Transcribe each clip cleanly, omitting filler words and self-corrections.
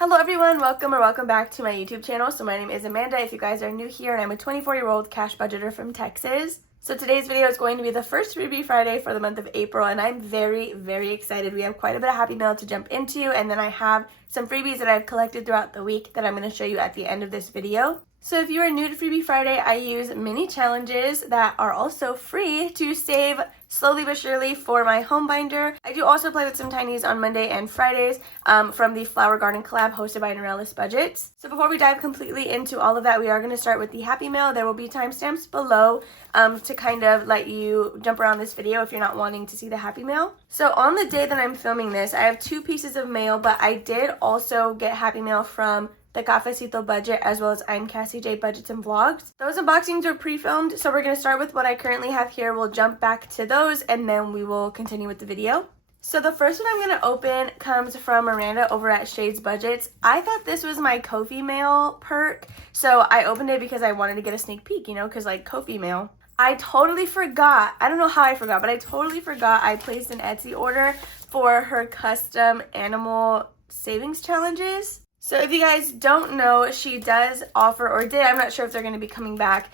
Hello everyone, welcome back to my YouTube channel. So my name is Amanda if you guys are new here, and I'm a 24-year-old cash budgeter from Texas. So today's video is going to be the first Freebie Friday for the month of April, and I'm very excited. We have quite a bit of happy mail to jump into, and then I have some freebies that I've collected throughout the week that I'm going to show you at the end of this video. So if you are new to Freebie Friday, I use mini challenges that are also free to save slowly but surely for my home binder. I do also play with some tinies on Monday and Fridays from the Flower Garden Collab hosted by Norellis Budgets. So before we dive completely into all of that, we are going to start with the happy mail. There will be timestamps below to kind of let you jump around this video if you're not wanting to see the happy mail. So on the day that I'm filming this, I have 2 pieces of mail, but I did also get happy mail from the Cafecito Budget, as well as I'm Cassie J Budgets and Vlogs. Those unboxings are pre-filmed, so we're going to start with what I currently have here. We'll jump back to those, and then we will continue with the video. So the first one I'm going to open comes from Miranda over at Shades Budgets. I thought this was my Ko-fi mail perk, so I opened it because I wanted to get a sneak peek, you know, because like Ko-fi mail. I totally forgot, I don't know how I forgot, but I totally forgot I placed an Etsy order for her custom animal savings challenges. So if you guys don't know, she does offer, or did, I'm not sure if they're going to be coming back,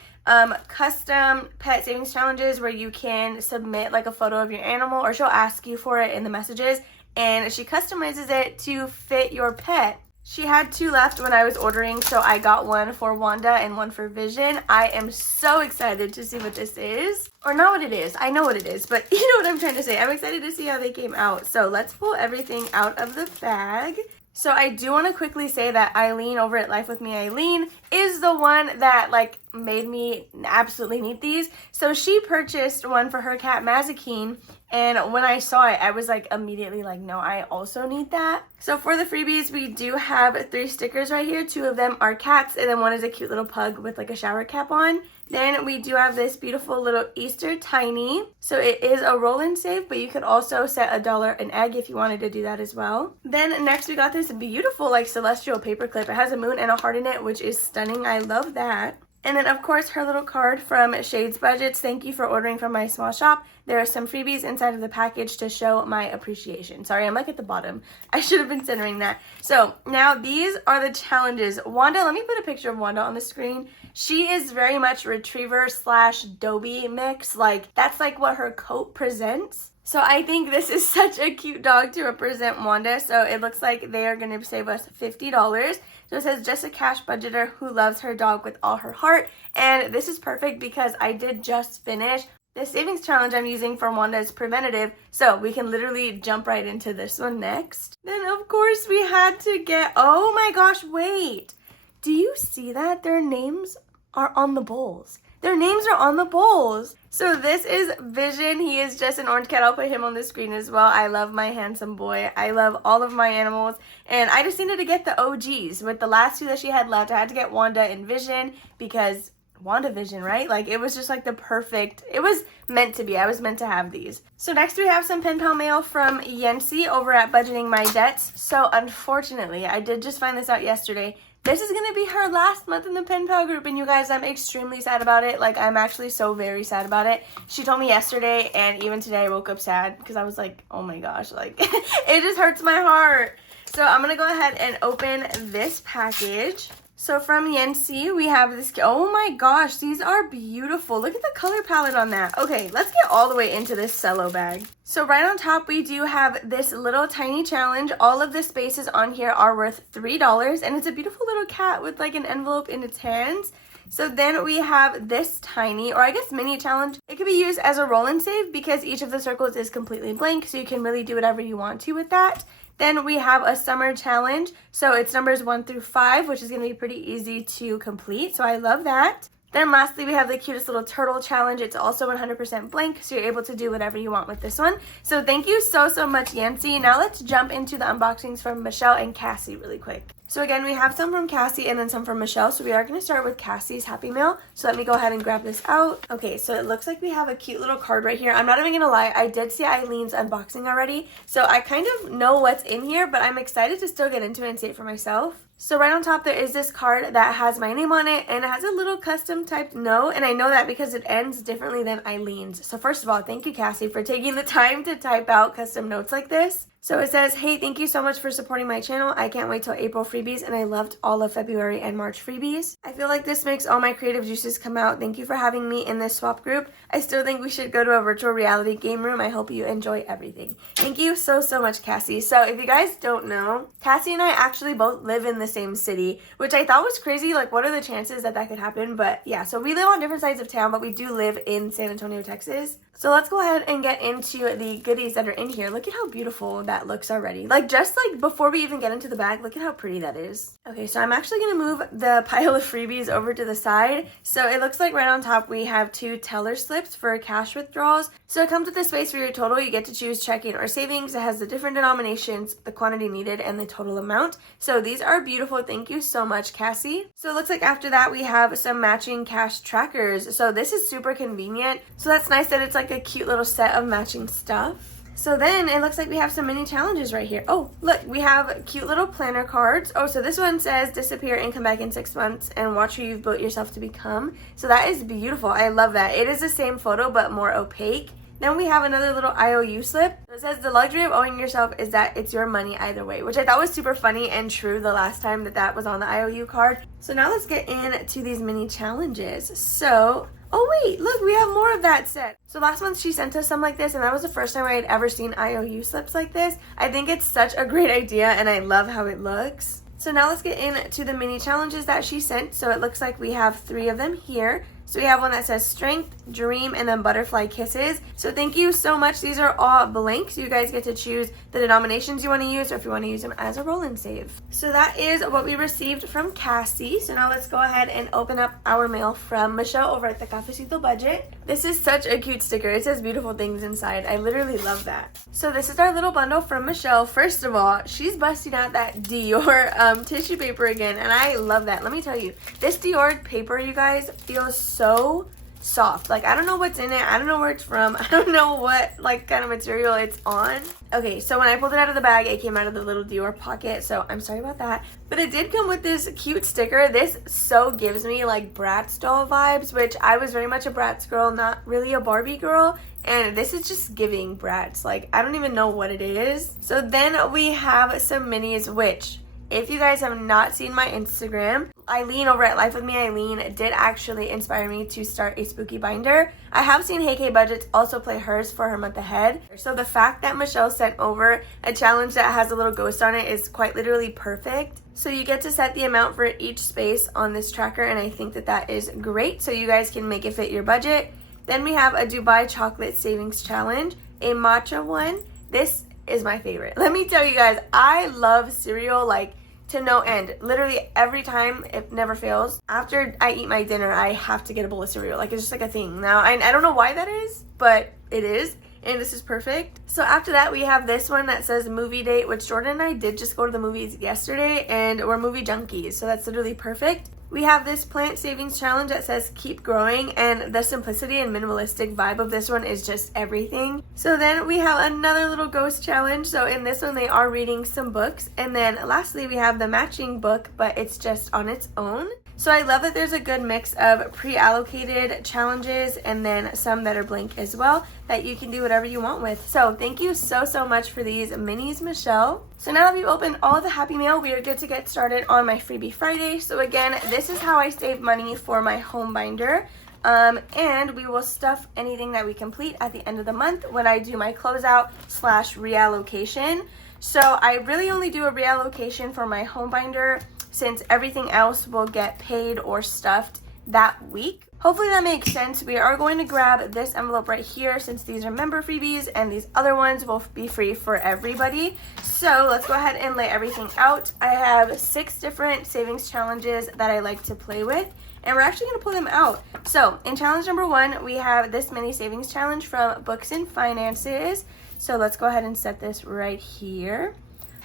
custom pet savings challenges where you can submit like a photo of your animal, or she'll ask you for it in the messages, and she customizes it to fit your pet. She had 2 left when I was ordering, so I got one for Wanda and one for Vision. I am so excited to see what this is. Or not what it is. I know what it is, but you know what I'm trying to say. I'm excited to see how they came out. So let's pull everything out of the bag. So I do want to quickly say that Eileen over at Life With Me Eileen is the one that like made me absolutely need these. So she purchased one for her cat Mazikeen, and when I saw it, I was like immediately like, no, I also need that. So for the freebies, we do have 3 stickers right here. 2 of them are cats, and then one is a cute little pug with like a shower cap on. Then we do have this beautiful little Easter tiny. So it is a roll and save, but you could also set $1 an egg if you wanted to do that as well. Then next we got this beautiful like celestial paper clip. It has a moon and a heart in it, which is stunning. I love that. And then of course her little card from Shades Budgets. Thank you for ordering from my small shop. There are some freebies inside of the package to show my appreciation. Sorry, I'm like at the bottom. I should have been centering that. So now these are the challenges. Wanda, let me put a picture of Wanda on the screen. She is very much retriever slash Dobie mix. Like that's like what her coat presents. So I think this is such a cute dog to represent Wanda. So it looks like they are going to save us $50. So it says, just a cash budgeter who loves her dog with all her heart. And this is perfect because I did just finish the savings challenge I'm using for Wanda's preventative. So we can literally jump right into this one next. Then of course we had to get, oh my gosh, wait. Do you see that? Their names are on the bowls. Their names are on the bowls. So this is Vision. He is just an orange cat. I'll put him on the screen as well. I love my handsome boy. I love all of my animals. And I just needed to get the OGs. With the last 2 that she had left, I had to get Wanda and Vision because WandaVision, right? Like it was just like the perfect, it was meant to be. I was meant to have these. So next we have some pen pal mail from Yancy over at Budgeting My Debts. So unfortunately, I did just find this out yesterday. This is going to be her last month in the pen pal group, and you guys, I'm extremely sad about it. Like, I'm actually so very sad about it. She told me yesterday, and even today I woke up sad because I was like, oh my gosh, like, it just hurts my heart. So I'm going to go ahead and open this package. So from Yancy, we have this, oh my gosh, these are beautiful. Look at the color palette on that. Okay, let's get all the way into this cello bag. So right on top, we do have this little tiny challenge. All of the spaces on here are worth $3, and it's a beautiful little cat with like an envelope in its hands. So then we have this tiny, or I guess mini challenge. It could be used as a roll and save because each of the circles is completely blank, so you can really do whatever you want to with that. Then we have a summer challenge. So it's numbers 1 through 5, which is going to be pretty easy to complete. So I love that. Then lastly, we have the cutest little turtle challenge. It's also 100% blank, so you're able to do whatever you want with this one. So thank you so much, Yancy. Now let's jump into the unboxings from Michelle and Cassie really quick. So again, we have some from Cassie and then some from Michelle. So we are going to start with Cassie's Happy Mail. So let me go ahead and grab this out. Okay, so it looks like we have a cute little card right here. I'm not even going to lie, I did see Eileen's unboxing already. So I kind of know what's in here, but I'm excited to still get into it and see it for myself. So right on top there is this card that has my name on it, and it has a little custom typed note, and I know that because it ends differently than Eileen's. So first of all, thank you, Cassie, for taking the time to type out custom notes like this. So it says, hey, thank you so much for supporting my channel. I can't wait till April freebies, and I loved all of February and March freebies. I feel like this makes all my creative juices come out. Thank you for having me in this swap group. I still think we should go to a virtual reality game room. I hope you enjoy everything. Thank you so much, Cassie. So if you guys don't know, Cassie and I actually both live in the same city, which I thought was crazy. Like, what are the chances that that could happen? But yeah, so we live on different sides of town, but we do live in San Antonio, Texas. So let's go ahead and get into the goodies that are in here. Look at how beautiful that looks already. Like, just like before we even get into the bag, look at how pretty that is. Okay, so I'm actually going to move the pile of freebies over to the side. So it looks like right on top we have 2 teller slips for cash withdrawals. So it comes with a space for your total. You get to choose checking or savings. It has the different denominations, the quantity needed, and the total amount. So these are beautiful. Thank you so much, Cassie. So it looks like after that we have some matching cash trackers. So this is super convenient. So that's nice that it's like a cute little set of matching stuff. So then it looks like we have some mini challenges right here. Oh, look, we have cute little planner cards. Oh, so this one says disappear and come back in 6 months and watch who you've built yourself to become. So that is beautiful. I love that. It is the same photo but more opaque. Then we have another little IOU slip. It says the luxury of owning yourself is that it's your money either way, which I thought was super funny and true the last time that was on the IOU card. So now let's get into these mini challenges. So, oh wait, look, we have more of that set. So last month she sent us some like this, and that was the first time I had ever seen IOU slips like this. I think it's such a great idea and I love how it looks. So now let's get into the mini challenges that she sent. So it looks like we have 3 of them here. So we have one that says strength, dream, and then butterfly kisses. So thank you so much. These are all blank, so you guys get to choose the denominations you want to use or if you want to use them as a roll and save. So that is what we received from Cassie. So now let's go ahead and open up our mail from Michelle over at the Cafecito Budget. This is such a cute sticker. It says beautiful things inside. I literally love that. So this is our little bundle from Michelle. First of all, she's busting out that Dior tissue paper again, and I love that. Let me tell you, this Dior paper, you guys, feels so soft. Like, I don't know what's in it. I don't know where it's from. I don't know what like kind of material it's on. Okay, so when I pulled it out of the bag, it came out of the little Dior pocket, so I'm sorry about that. But it did come with this cute sticker. This so gives me like Bratz doll vibes, which I was very much a Bratz girl, not really a Barbie girl. And this is just giving Bratz. Like, I don't even know what it is. So then we have some minis, which if you guys have not seen my Instagram, Eileen over at Life With Me Eileen did actually inspire me to start a spooky binder. I have seen Hey K Budgets also play hers for her month ahead. So the fact that Michelle sent over a challenge that has a little ghost on it is quite literally perfect. So you get to set the amount for each space on this tracker, and I think that that is great. So you guys can make it fit your budget. Then we have a Dubai Chocolate Savings Challenge, a matcha one. This is my favorite. Let me tell you guys, I love cereal like to no end. Literally every time, it never fails. After I eat my dinner, I have to get a bowl of cereal. Like, it's just like a thing. Now, I don't know why that is, but it is. And this is perfect. So after that, we have this one that says movie date, which Jordan and I did just go to the movies yesterday, and we're movie junkies. So that's literally perfect. We have this plant savings challenge that says keep growing, and the simplicity and minimalistic vibe of this one is just everything. So then we have another little ghost challenge. So in this one, they are reading some books. And then lastly, we have the matching book, but it's just on its own. So I love that there's a good mix of pre-allocated challenges and then some that are blank as well that you can do whatever you want with. So thank you so much for these minis, Michelle. So now that we've opened all of the Happy Mail, we are good to get started on my Freebie Friday. So again, this is how I save money for my home binder. And we will stuff anything that we complete at the end of the month when I do my closeout / reallocation. So I really only do a reallocation for my home binder, since everything else will get paid or stuffed that week. Hopefully that makes sense. We are going to grab this envelope right here, since these are member freebies and these other ones will be free for everybody. So let's go ahead and lay everything out. I have 6 different savings challenges that I like to play with, and we're actually going to pull them out. So in challenge number 1, we have this mini savings challenge from Books and Finances. So let's go ahead and set this right here.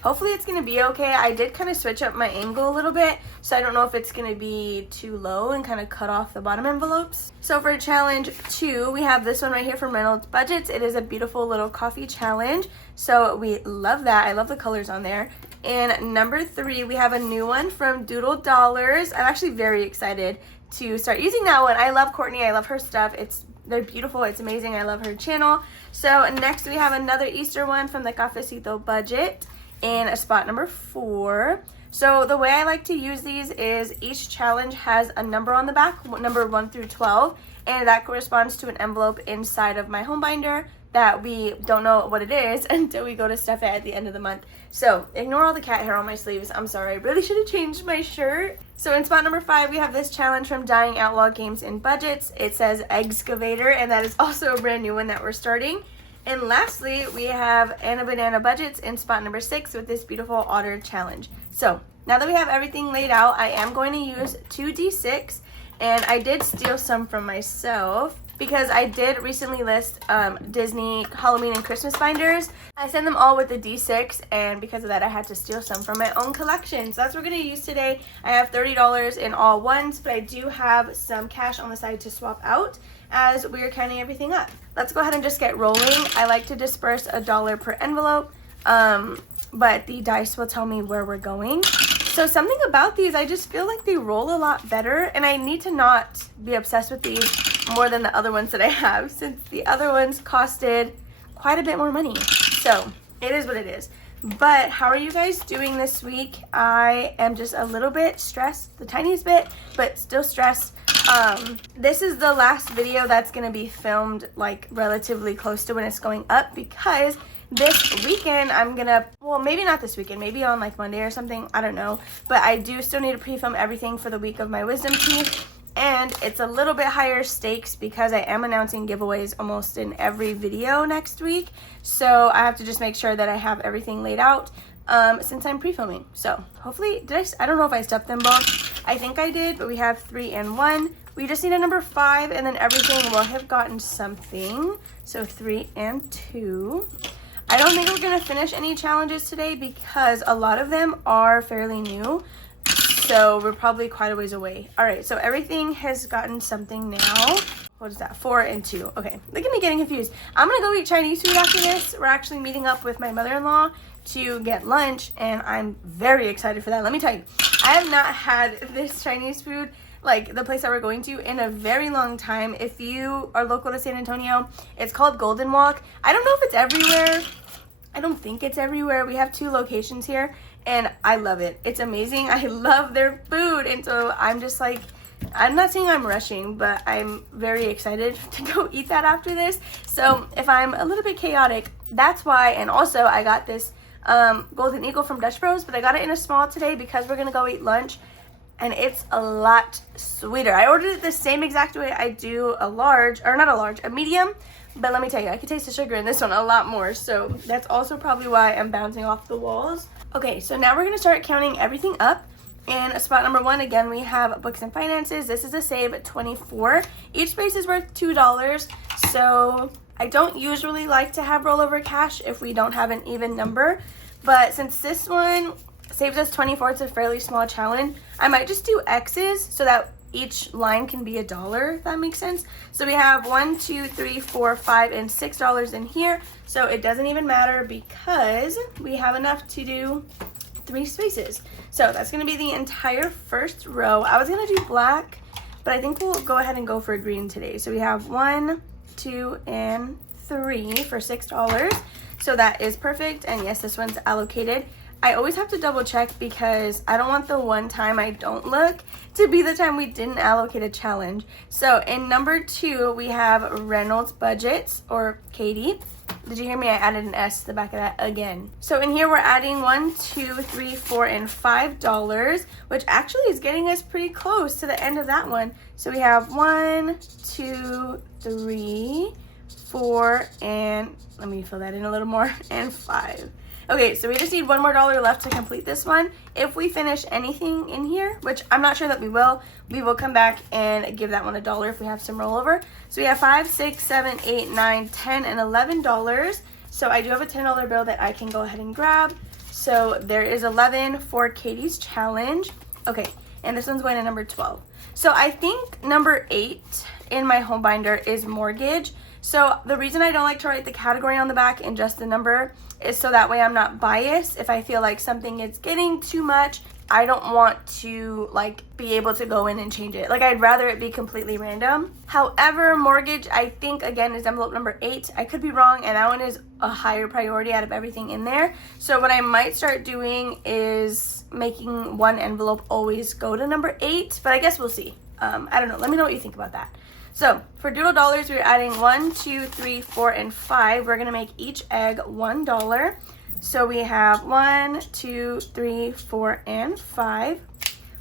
Hopefully it's going to be okay. I did kind of switch up my angle a little bit, so I don't know if it's going to be too low and kind of cut off the bottom envelopes. So for challenge 2, we have this one right here from Reynolds Budgets. It is a beautiful little coffee challenge, so we love that. I love the colors on there. And number 3, we have a new one from Doodle Dollars. I'm actually very excited to start using that one. I love Courtney. I love her stuff. It's They're beautiful. It's amazing. I love her channel. So next we have another Easter one from the Cafecito budget in spot number 4. So the way I like to use these is each challenge has a number on the back, number 1 through 12, and that corresponds to an envelope inside of my home binder that we don't know what it is until we go to stuff it at the end of the month. So ignore all the cat hair on my sleeves. I'm sorry, I really should have changed my shirt. So in spot number 5, we have this challenge from Dying Outlaw Games and Budgets. It says Excavator, and that is also a brand new one that we're starting. And lastly, we have Anna Banana Budgets in spot number 6 with this beautiful otter challenge. So now that we have everything laid out, I am going to use 2d6, and I did steal some from myself because I did recently list Disney Halloween and Christmas binders. I sent them all with the D6, and because of that I had to steal some from my own collection. So that's what we're going to use today. I have $30 in all ones, but I do have some cash on the side to swap out as we are counting everything up. Let's go ahead and just get rolling. I like to disperse $1 per envelope, but the dice will tell me where we're going. So something about these, I just feel like they roll a lot better, and I need to not be obsessed with these more than the other ones that I have, since the other ones costed quite a bit more money. So it is what it is. But how are you guys doing this week? I am just a little bit stressed, the tiniest bit, but still stressed. This is the last video that's going to be filmed like relatively close to when it's going up, because this weekend I'm gonna, well, maybe not this weekend, maybe on like Monday or something, I don't know, but I do still need to pre-film everything for the week of my wisdom teeth, and it's a little bit higher stakes because I am announcing giveaways almost in every video next week. So I have to just make sure that I have everything laid out since I'm pre-filming. So hopefully, I don't know if I stuffed them both. I think I did, but we have 3 and 1. We just need a number 5, and then everything will have gotten something. So 3 and 2. I don't think we're going to finish any challenges today because a lot of them are fairly new. So we're probably quite a ways away. All right, so everything has gotten something now. What is that? 4 and 2. Okay, look at me getting confused. I'm going to go eat Chinese food after this. We're actually meeting up with my mother-in-law to get lunch, and I'm very excited for that. Let me tell you, I have not had this Chinese food, like the place that we're going to, in a very long time. If you are local to San Antonio, it's called Golden Walk. I don't know if it's everywhere. I don't think it's everywhere. We have 2 locations here, and I love it. It's amazing. I love their food, and so I'm just like, I'm not saying I'm rushing, but I'm very excited to go eat that after this. So if I'm a little bit chaotic, that's why. And also I got this Golden Eagle from Dutch Bros, but I got it in a small today because we're gonna go eat lunch, and it's a lot sweeter. I ordered it the same exact way I do a large, or not a large, a medium. But let me tell you, I can taste the sugar in this one a lot more. So that's also probably why I'm bouncing off the walls. Okay, so now we're going to start counting everything up. In spot number 1, again, we have Books and Finances. This is a save at 24. Each space is worth $2. So I don't usually like to have rollover cash if we don't have an even number. But since this one saves us 24, it's a fairly small challenge, I might just do X's so that each line can be $1, if that makes sense. So we have $1, $2, $3, $4, $5, and $6 in here. So it doesn't even matter because we have enough to do 3 spaces. So that's gonna be the entire first row. I was gonna do black, but I think we'll go ahead and go for green today. So we have 1, 2, and 3 for $6. So that is perfect. And yes, this one's allocated. I always have to double check because I don't want the one time I don't look to be the time we didn't allocate a challenge. So in number 2, we have Reynolds Budgets, or Katie. Did you hear me? I added an S to the back of that again. So in here we're adding $1, $2, $3, $4, and $5, which actually is getting us pretty close to the end of that one. So we have 1, 2, 3, 4, and let me fill that in a little more, and 5. Okay, so we just need $1 more left to complete this one. If we finish anything in here, which I'm not sure that we will come back and give that one $1 if we have some rollover. So we have $5, $6, $7, $8, $9, $10, and $11. So I do have a $10 bill that I can go ahead and grab. So there is 11 for Katie's challenge. Okay, and this one's going to number 12. So I think number 8 in my home binder is mortgage. So the reason I don't like to write the category on the back and just the number is so that way I'm not biased. If I feel like something is getting too much, I don't want to like be able to go in and change it. Like, I'd rather it be completely random. However, mortgage, I think, again, is envelope number 8. I could be wrong, and that one is a higher priority out of everything in there. So what I might start doing is making one envelope always go to number 8, but I guess we'll see. I don't know. Let me know what you think about that. So for doodle dollars, we're adding 1, 2, 3, 4, and 5. We're gonna make each egg $1. So we have 1, 2, 3, 4, and 5,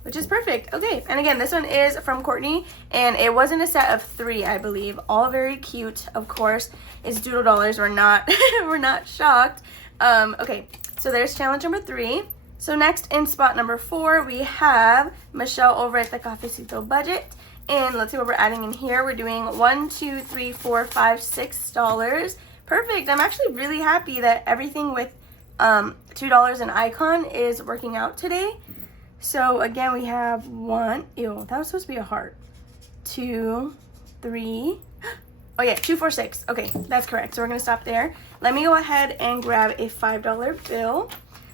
which is perfect. Okay, and again, this one is from Courtney, and it wasn't a set of 3, I believe. All very cute, of course. It's doodle dollars. We're not we're not shocked. Okay, so there's challenge number 3. So next, in spot number 4, we have Michelle over at the Cafecito Budget. And let's see what we're adding in here. We're doing $1, 2, 3, 4, 5, $6. Perfect. I'm actually really happy that everything with $2 an icon is working out today. So again, we have 1. Ew, that was supposed to be a heart. 2, 3. Oh yeah, 2, 4, 6. Okay, that's correct. So we're gonna stop there. Let me go ahead and grab a $5 bill.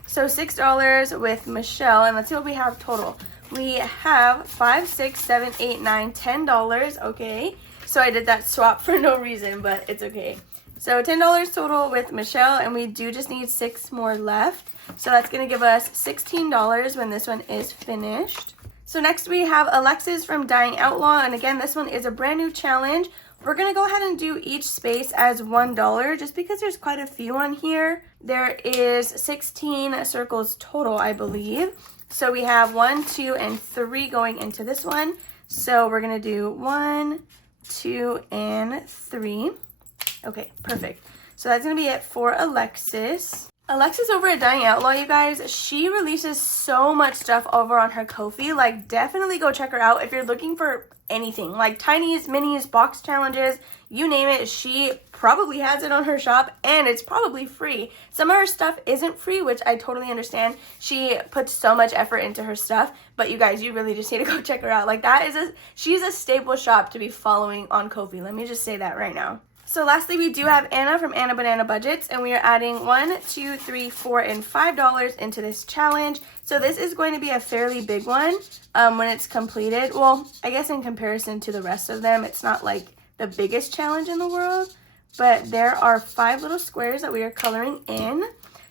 So $6 with Michelle, and let's see what we have total. We have $5, $6, $7, $8, $9, $10. Okay, so I did that swap for no reason, but it's okay. So $10 total with Michelle, and we do just need 6 more left. So that's gonna give us $16 when this one is finished. So next we have Alexis from Dying Outlaw, and again, this one is a brand new challenge. We're gonna go ahead and do each space as $1 just because there's quite a few on here. There is 16 circles total, I believe. So we have 1, 2, and 3 going into this one. So we're gonna do 1, 2, and 3. Okay, perfect. So that's gonna be it for Alexis. Alexis over at Dying Outlaw, you guys, she releases so much stuff over on her Ko-fi. Like, definitely go check her out if you're looking for anything. Like tinies, minis, box challenges, you name it, she probably has it on her shop, and it's probably free. Some of her stuff isn't free, which I totally understand. She puts so much effort into her stuff, but you guys, you really just need to go check her out. Like, she's a staple shop to be following on Ko-fi. Let me just say that right now. So lastly, we do have Anna from Anna Banana Budgets, and we are adding 1, 2, 3, 4, and $5 into this challenge. So this is going to be a fairly big one when it's completed. Well, I guess in comparison to the rest of them, it's not like the biggest challenge in the world, but there are 5 little squares that we are coloring in.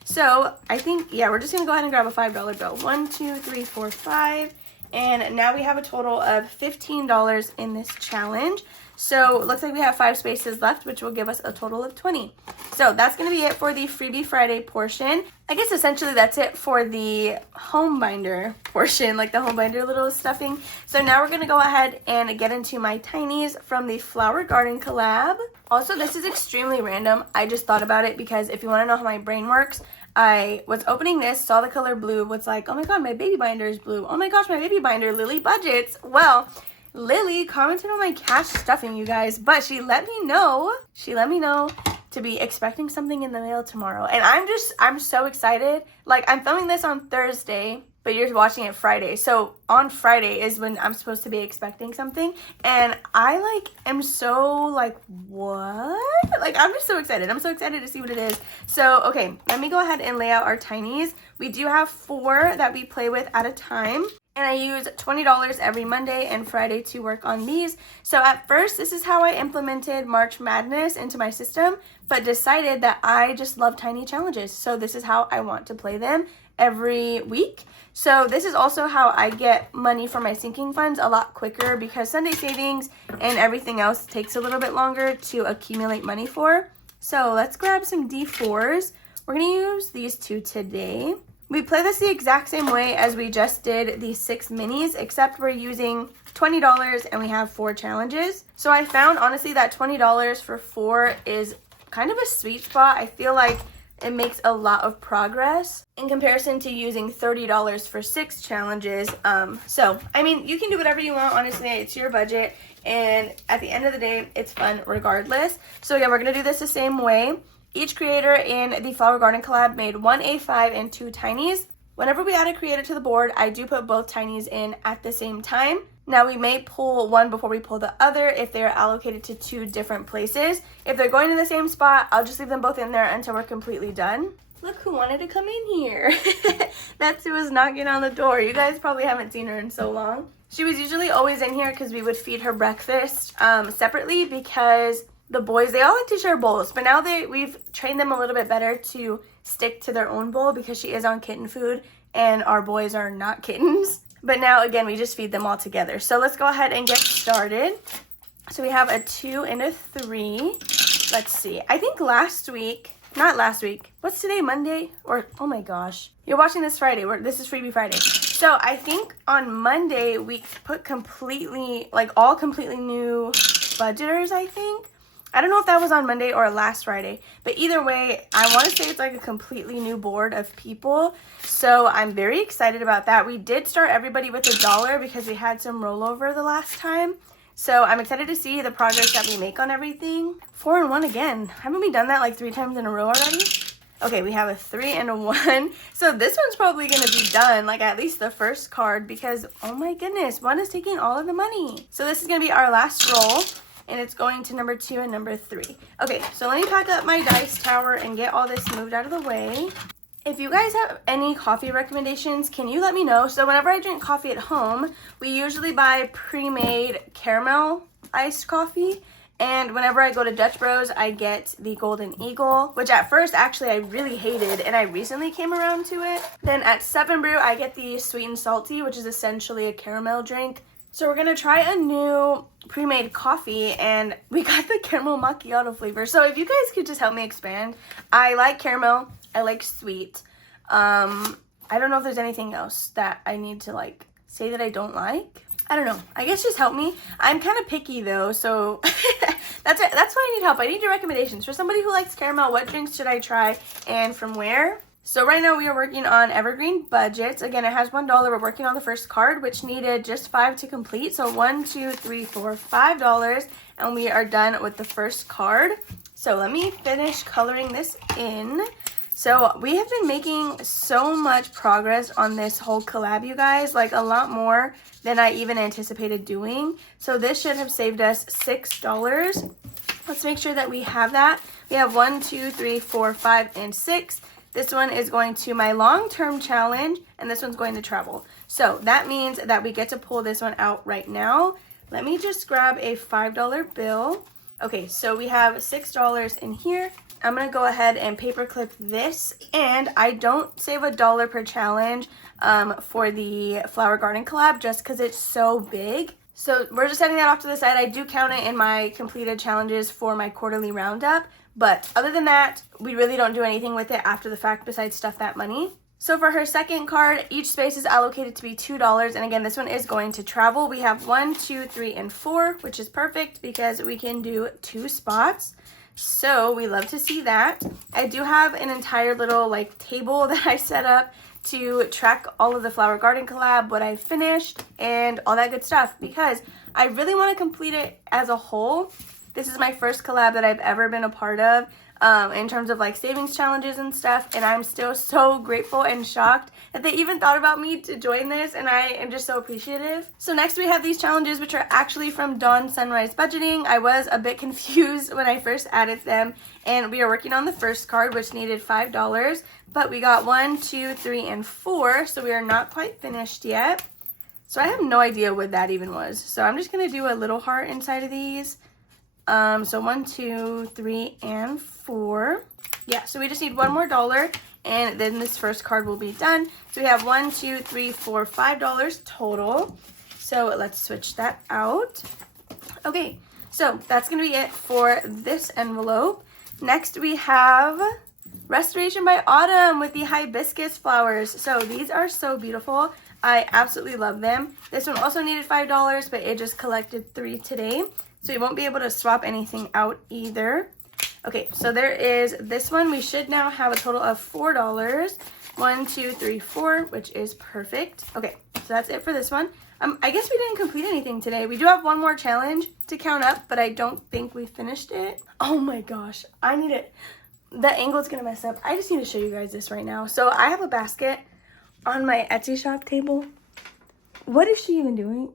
So I think, yeah, we're just gonna go ahead and grab a $5 bill. 1, 2, 3, 4, 5. And now we have a total of $15 in this challenge. So it looks like we have 5 spaces left, which will give us a total of 20. So that's going to be it for the Freebie Friday portion. I guess essentially that's it for the home binder portion, like the home binder little stuffing. So now we're going to go ahead and get into my tinies from the Flower Garden collab. Also, this is extremely random. I just thought about it because if you want to know how my brain works, I was opening this, saw the color blue, was like, oh my god, my baby binder is blue. Oh my gosh, my baby binder, Lily Budgets. Well, Lily commented on my cash stuffing, you guys, but she let me know to be expecting something in the mail tomorrow. And I'm so excited. Like, I'm filming this on Thursday, but you're watching it Friday. So on Friday is when I'm supposed to be expecting something. And I am so what? Like, I'm just so excited. I'm so excited to see what it is. So, okay, let me go ahead and lay out our tinies. We do have 4 that we play with at a time. And I use $20 every Monday and Friday to work on these. So at first, this is how I implemented March Madness into my system, but decided that I just love tiny challenges. So this is how I want to play them every week. So this is also how I get money for my sinking funds a lot quicker, because Sunday savings and everything else takes a little bit longer to accumulate money for. So let's grab some D4s. We're gonna use these 2 today. We play this the exact same way as we just did the 6 minis, except we're using $20 and we have 4 challenges. So I found, honestly, that $20 for 4 is kind of a sweet spot. I feel like it makes a lot of progress in comparison to using $30 for 6 challenges. So, I mean, you can do whatever you want, honestly. It's your budget, and at the end of the day, it's fun regardless. So again, we're going to do this the same way. Each creator in the Flower Garden collab made 1 A5 and 2 tinies. Whenever we add a creator to the board, I do put both tinies in at the same time. Now, we may pull one before we pull the other if they are allocated to 2 different places. If they're going to the same spot, I'll just leave them both in there until we're completely done. Look who wanted to come in here. That's who was knocking on the door. You guys probably haven't seen her in so long. She was usually always in here because we would feed her breakfast separately because the boys, they all like to share bowls. But now we've trained them a little bit better to stick to their own bowl because she is on kitten food and our boys are not kittens. But now, again, we just feed them all together. So let's go ahead and get started. So we have a 2 and a 3. Let's see. I think not last week. What's today, Monday? Or, oh my gosh. You're watching this Friday. This is Freebie Friday. So I think on Monday, we put all completely new budgeters, I think. I don't know if that was on Monday or last Friday, but either way, I want to say it's like a completely new board of people. So I'm very excited about that. We did start everybody with $1 because we had some rollover the last time. So I'm excited to see the progress that we make on everything. 4 and 1 again. Haven't we done that like 3 times in a row already? Okay, we have a 3 and a 1. So this one's probably going to be done, like at least the first card, because oh my goodness, 1 is taking all of the money. So this is going to be our last roll. And it's going to number 2 and number 3. Okay, so let me pack up my dice tower and get all this moved out of the way. If you guys have any coffee recommendations, can you let me know? So whenever I drink coffee at home, we usually buy pre-made caramel iced coffee. And whenever I go to Dutch Bros, I get the Golden Eagle, which at first actually I really hated, and I recently came around to it. Then at 7 Brew, I get the sweet and salty, which is essentially a caramel drink. So we're going to try a new pre-made coffee, and we got the caramel macchiato flavor. So if you guys could just help me expand. I like caramel. I like sweet. I don't know if there's anything else that I need to like say that I don't like. I don't know. I guess just help me. I'm kind of picky though, so that's it. That's why I need help. I need your recommendations. For somebody who likes caramel, what drinks should I try and from where? So right now we are working on evergreen budgets. Again, it has $1. We're working on the first card, which needed just 5 to complete. So $1, 2, 3, 4, $5, and we are done with the first card. So let me finish coloring this in. So we have been making so much progress on this whole collab, you guys, like a lot more than I even anticipated doing. So this should have saved us $6. Let's make sure that we have that. We have 1, 2, 3, 4, 5, and 6. This one is going to my long-term challenge, and this one's going to travel. So that means that we get to pull this one out right now. Let me just grab a $5 bill. Okay, so we have $6 in here. I'm going to go ahead and paperclip this, and I don't save $1 per challenge for the Flower Garden collab just because it's so big. So we're just setting that off to the side. I do count it in my completed challenges for my quarterly roundup. But other than that, we really don't do anything with it after the fact besides stuff that money. So for her second card, each space is allocated to be $2. And again, this one is going to travel. We have 1, 2, 3, and 4, which is perfect because we can do 2 spots. So we love to see that. I do have an entire little like table that I set up to track all of the Flower Garden collab, what I finished, and all that good stuff because I really want to complete it as a whole. This is my first collab that I've ever been a part of in terms of like savings challenges and stuff. And I'm still so grateful and shocked that they even thought about me to join this. And I am just so appreciative. So next we have these challenges, which are actually from Dawn Sunrise Budgeting. I was a bit confused when I first added them. And we are working on the first card, which needed $5. But we got 1, 2, 3, and 4. So we are not quite finished yet. So I have no idea what that even was. So I'm just going to do a little heart inside of these. So 1, 2, 3, and 4. Yeah, so we just need one more dollar, and then this first card will be done. So we have 1, 2, 3, 4, $5 total. So let's switch that out. Okay, so that's going to be it for this envelope. Next we have Restoration by Autumn with the hibiscus flowers. So these are so beautiful. I absolutely love them. This one also needed $5, but it just collected 3 today. So we won't be able to swap anything out either. Okay, so there is this one. We should now have a total of $4. 1, 2, 3, 4, which is perfect. Okay, so that's it for this one. I guess we didn't complete anything today. We do have one more challenge to count up, but I don't think we finished it. Oh my gosh, I need it. The angle's gonna mess up. I just need to show you guys this right now. So I have a basket on my Etsy shop table. What is she even doing?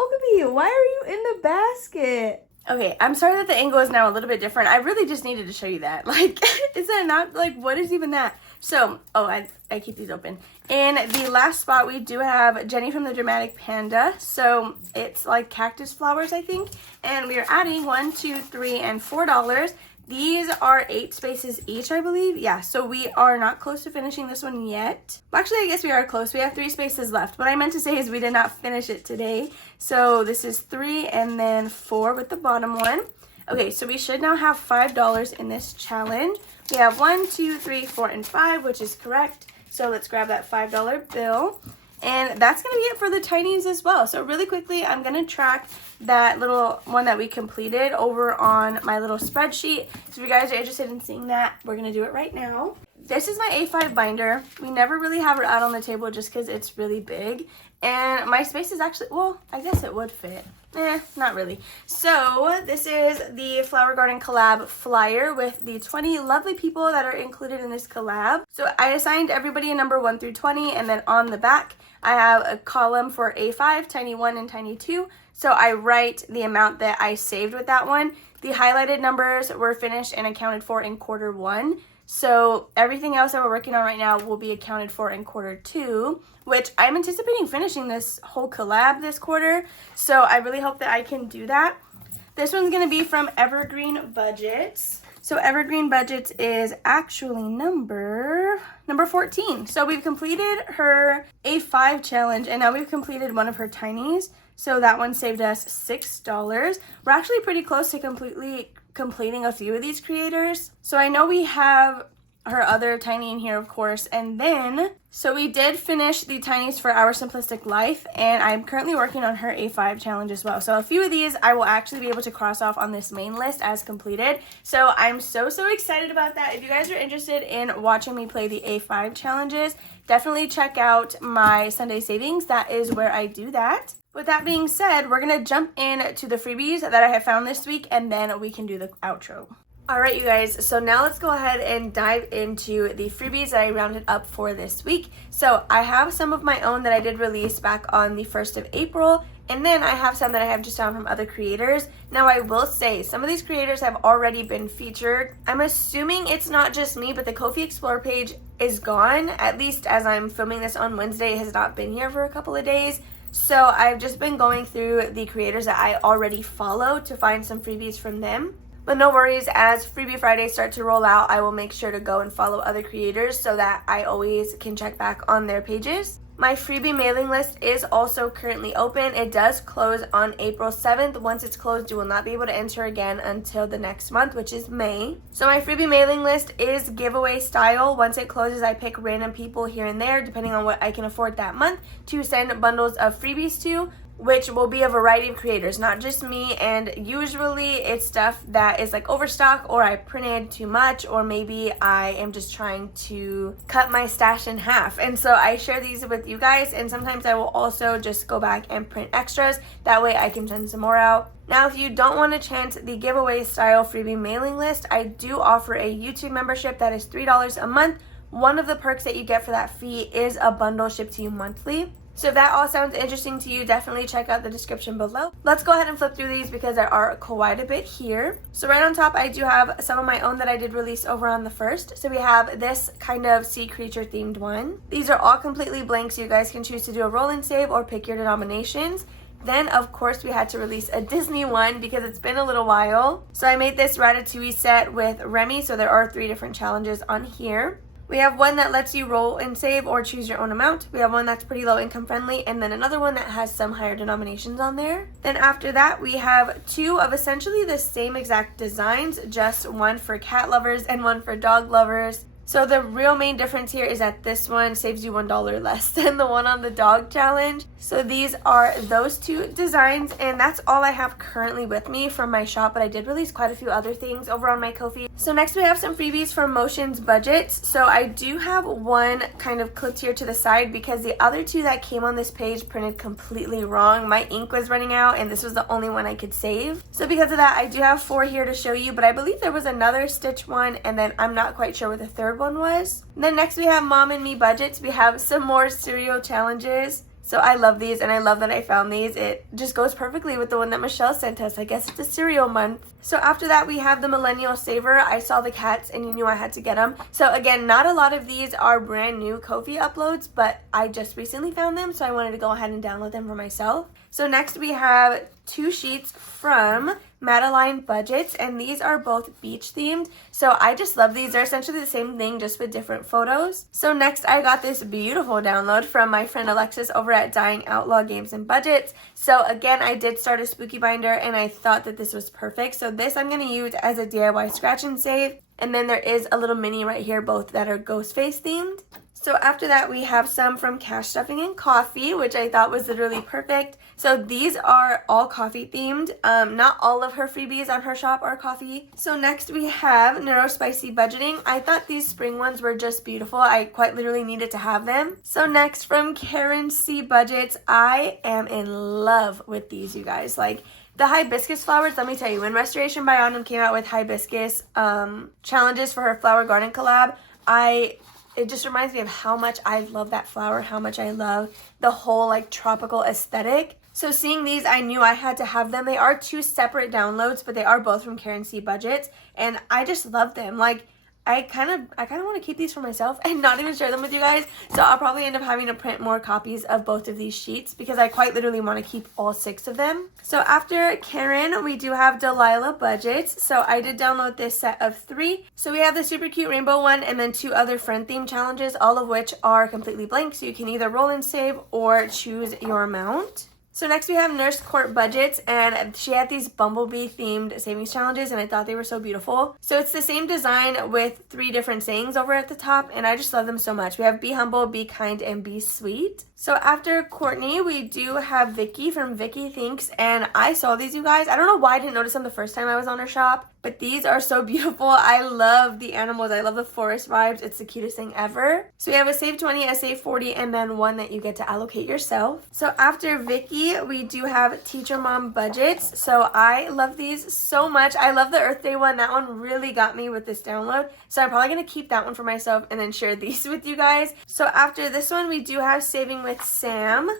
Okabe, why are you in the basket? Okay, I'm sorry that the angle is now a little bit different. I really just needed to show you that. Like, is that not, like, what is even that? So, oh, I keep these open. In the last spot, we do have Jenny from the Dramatic Panda. So, it's like cactus flowers, I think. And we are adding $1, $2, $3, and $4. These are 8 spaces each, I believe. Yeah, so we are not close to finishing this one yet. Well, actually, I guess we are close. We have 3 spaces left. What I meant to say is we did not finish it today. So this is 3 and then 4 with the bottom one. Okay, so we should now have $5 in this challenge. We have 1, 2, 3, 4, and 5, which is correct. So let's grab that $5 bill. And that's going to be it for the tinies as well. So really quickly, I'm going to track that little one that we completed over on my little spreadsheet. So if you guys are interested in seeing that, we're going to do it right now. This is my A5 binder. We never really have it out on the table just because it's really big. And my space is actually, well, I guess it would fit. Not really. So this is the Flower Garden collab flyer with the 20 lovely people that are included in this collab. So I assigned everybody a number 1 through 20, and then on the back I have a column for A5, Tiny 1, and Tiny 2. So I write the amount that I saved with that one. The highlighted numbers were finished and accounted for in quarter 1. So everything else that we're working on right now will be accounted for in quarter 2, which I'm anticipating finishing this whole collab this quarter. So I really hope that I can do that. This one's going to be from Evergreen Budgets. So Evergreen Budgets is actually number 14. So we've completed her A5 challenge, and now we've completed one of her tinies. So that one saved us $6. We're actually pretty close to completing a few of these creators. So I know we have her other tiny in here, of course, and then so we did finish the tinies for Our Simplistic Life, and I'm currently working on her A5 challenge as well. So a few of these I will actually be able to cross off on this main list as completed. So I'm so excited about that. If you guys are interested in watching me play the A5 challenges, definitely check out my Sunday savings. That is where I do that. With that being said, we're going to jump into the freebies that I have found this week, and then we can do the outro. Alright, you guys, so now let's go ahead and dive into the freebies that I rounded up for this week. So I have some of my own that I did release back on the 1st of April, and then I have some that I have just found from other creators. Now I will say, some of these creators have already been featured. I'm assuming it's not just me, but the Ko-fi Explore page is gone. At least as I'm filming this on Wednesday, it has not been here for a couple of days. So I've just been going through the creators that I already follow to find some freebies from them. But no worries, as Freebie Fridays start to roll out, I will make sure to go and follow other creators so that I always can check back on their pages. My freebie mailing list is also currently open. It does close on April 7th. Once it's closed, you will not be able to enter again until the next month, which is May. So my freebie mailing list is giveaway style. Once it closes, I pick random people here and there, depending on what I can afford that month, to send bundles of freebies to, which will be a variety of creators, not just me. And usually it's stuff that is like overstock, or I printed too much, or maybe I am just trying to cut my stash in half. And so I share these with you guys, and sometimes I will also just go back and print extras. That way I can send some more out. Now, if you don't want to chance the giveaway style freebie mailing list, I do offer a YouTube membership that is $3 a month. One of the perks that you get for that fee is a bundle shipped to you monthly. So if that all sounds interesting to you, definitely check out the description below. Let's go ahead and flip through these because there are quite a bit here. So right on top, I do have some of my own that I did release over on the 1st. So we have this kind of sea creature themed one. These are all completely blank, so you guys can choose to do a roll and save or pick your denominations. Then, of course, we had to release a Disney one because it's been a little while. So I made this Ratatouille set with Remy, so there are 3 different challenges on here. We have one that lets you roll and save or choose your own amount. We have one that's pretty low income friendly, and then another one that has some higher denominations on there. Then after that, we have 2 of essentially the same exact designs, just one for cat lovers and one for dog lovers. So the real main difference here is that this one saves you $1 less than the one on the dog challenge. So these are those 2 designs, and that's all I have currently with me from my shop, but I did release quite a few other things over on my Ko-fi. So next we have some freebies from Motions Budgets. So I do have one kind of clipped here to the side because the other 2 that came on this page printed completely wrong. My ink was running out, and this was the only one I could save. So because of that, I do have 4 here to show you, but I believe there was another Stitch one, and then I'm not quite sure what the third one was. And then next we have Mom and Me Budgets. We have some more cereal challenges. So I love these, and I love that I found these. It just goes perfectly with the one that Michelle sent us. I guess it's a cereal month. So after that, we have the Millennial Saver. I saw the cats, and you knew I had to get them. So again, not a lot of these are brand new Ko-fi uploads, but I just recently found them, so I wanted to go ahead and download them for myself. So next we have 2 sheets from Madeline Budgets, and these are both beach themed. So I just love these. They're essentially the same thing, just with different photos. So next I got this beautiful download from my friend Alexis over at Dying Outlaw Games and Budgets. So again, I did start a spooky binder, and I thought that this was perfect. So this I'm going to use as a DIY scratch and save. And then there is a little mini right here, both that are ghost face themed. So after that, we have some from Cash Stuffing and Coffee, which I thought was literally perfect. So these are all coffee themed. Not all of her freebies on her shop are coffee. So next we have Neurospicy Budgeting. I thought these spring ones were just beautiful. I quite literally needed to have them. So next from Karen C Budgets, I am in love with these, you guys. Like, the hibiscus flowers, let me tell you, when Restoration by Autumn came out with hibiscus challenges for her flower garden collab, it just reminds me of how much I love that flower, how much I love the whole like tropical aesthetic. So seeing these, I knew I had to have them. They are 2 separate downloads, but they are both from Karen C Budgets, and I just love them. Like, I kind of want to keep these for myself and not even share them with you guys. So I'll probably end up having to print more copies of both of these sheets because I quite literally want to keep all 6 of them. So after Karen, we do have Delilah Budgets. So I did download this set of 3. So we have the super cute rainbow one and then 2 other friend theme challenges, all of which are completely blank. So you can either roll and save or choose your amount. So next we have Nurse Court Budgets, and she had these bumblebee themed savings challenges, and I thought they were so beautiful. So it's the same design with 3 different sayings over at the top, and I just love them so much. We have Be Humble, Be Kind, and Be Sweet. So after Courtney, we do have Vicky from Vicky Thinks, and I saw these, you guys. I don't know why I didn't notice them the first time I was on her shop, but these are so beautiful. I love the animals. I love the forest vibes. It's the cutest thing ever. So we have a save 20, a save 40, and then one that you get to allocate yourself. So after Vicky, we do have Teacher Mom Budgets. So I love these so much. I love the Earth Day one. That one really got me with this download. So I'm probably going to keep that one for myself and then share these with you guys. So after this one, we do have Saving with Sam,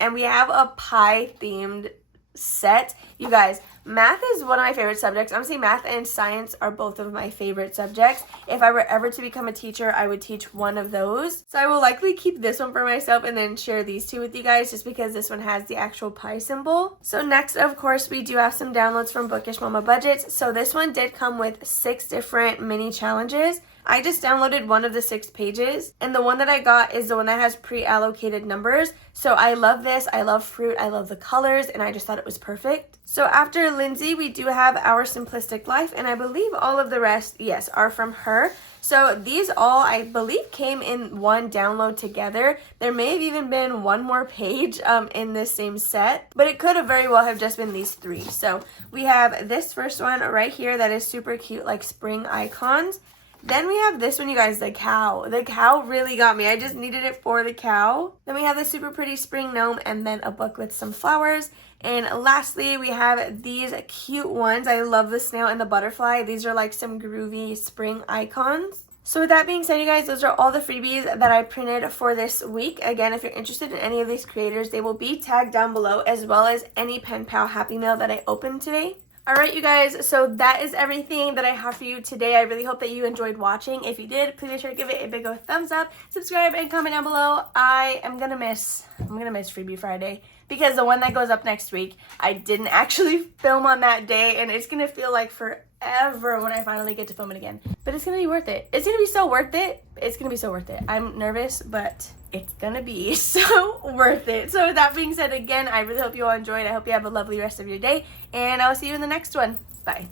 and we have a pie themed set. You guys, math is one of my favorite subjects. I'm saying math and science are both of my favorite subjects. If I were ever to become a teacher, I would teach one of those. So I will likely keep this one for myself and then share these 2 with you guys just because this one has the actual pie symbol. So next, of course, we do have some downloads from Bookish Mama Budgets. So this one did come with 6 different mini challenges. I just downloaded one of the 6 pages, and the one that I got is the one that has pre-allocated numbers. So I love this. I love fruit. I love the colors, and I just thought it was perfect. So after Lindsay, we do have Our Simplistic Life, and I believe all of the rest, yes, are from her. So these all, I believe, came in one download together. There may have even been one more page in this same set, but it could have very well have just been these 3. So we have this first one right here that is super cute, like spring icons. Then we have this one, you guys, the cow. The cow really got me. I just needed it for the cow. Then we have the super pretty spring gnome and then a book with some flowers. And lastly, we have these cute ones. I love the snail and the butterfly. These are like some groovy spring icons. So with that being said, you guys, those are all the freebies that I printed for this week. Again, if you're interested in any of these creators, they will be tagged down below, as well as any Pen Pal Happy Mail that I opened today. Alright, you guys, so that is everything that I have for you today. I really hope that you enjoyed watching. If you did, please make sure to give it a big old thumbs up, subscribe, and comment down below. I'm gonna miss Freebie Friday because the one that goes up next week, I didn't actually film on that day, and it's gonna feel like forever when I finally get to film it again. But it's gonna be worth it. It's gonna be so worth it. It's gonna be so worth it. I'm nervous, but it's gonna be so worth it. So with that being said, again, I really hope you all enjoyed. I hope you have a lovely rest of your day, and I'll see you in the next one. Bye.